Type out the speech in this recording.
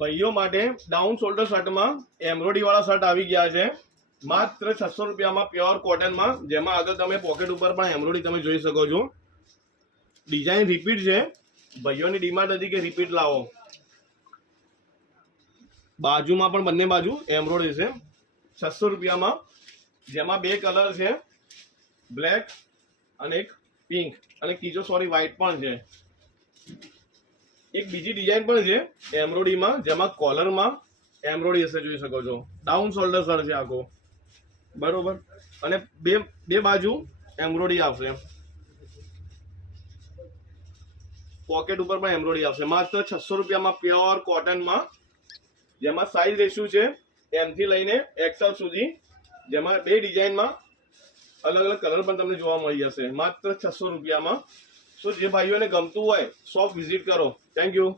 ભાઈઓ માટે down shoulder શર્ટમાં embroidery વાળા શર્ટ આવી ગયા છે માત્ર 600 રૂપિયામાં પ્યોર કોટનમાં, જેમાં આગળ તમે પોકેટ ઉપર પણ એમ્બ્રોઇડરી તમે જોઈ શકો છો. ડિઝાઇન રિપીટ છે. ભાઈઓની ડિમાન્ડ હતી કે રિપીટ લાવો. બાજુમાં પણ બંને બાજુ એમ્બ્રોઇડરી છે 600 રૂપિયામાં, જેમાં બે કલર છે, બ્લેક અને એક પિંક અને ત્રીજો વ્હાઇટ પણ છે. એક બીજી ડિઝાઇન પણ છે એમ્બ્રોઇડરીમાં, જેમાં કોલરમાં એમ્બ્રોઇડરી હશે, જોઈ શકો છો. ડાઉન શોલ્ડર શર્ટ છે આખો, બરોબર. અને બે બાજુ એમ્બ્રોઇડરી આવશે, પોકેટ ઉપર પણ એમ્બ્રોઇડરી આવશે. માત્ર 600 રૂપિયામાં પ્યોર કોટનમાં, જેમાં સાઇઝ રેશિયો છે M થી લઈને XL સુધી, જેમાં બે ડિઝાઇનમાં અલગ અલગ કલર પણ તમને જોવા મળી જશે માત્ર 600 રૂપિયામાં. તો જે ભાઈઓને ગમતું હોય શોપ વિઝિટ કરો. Thank you.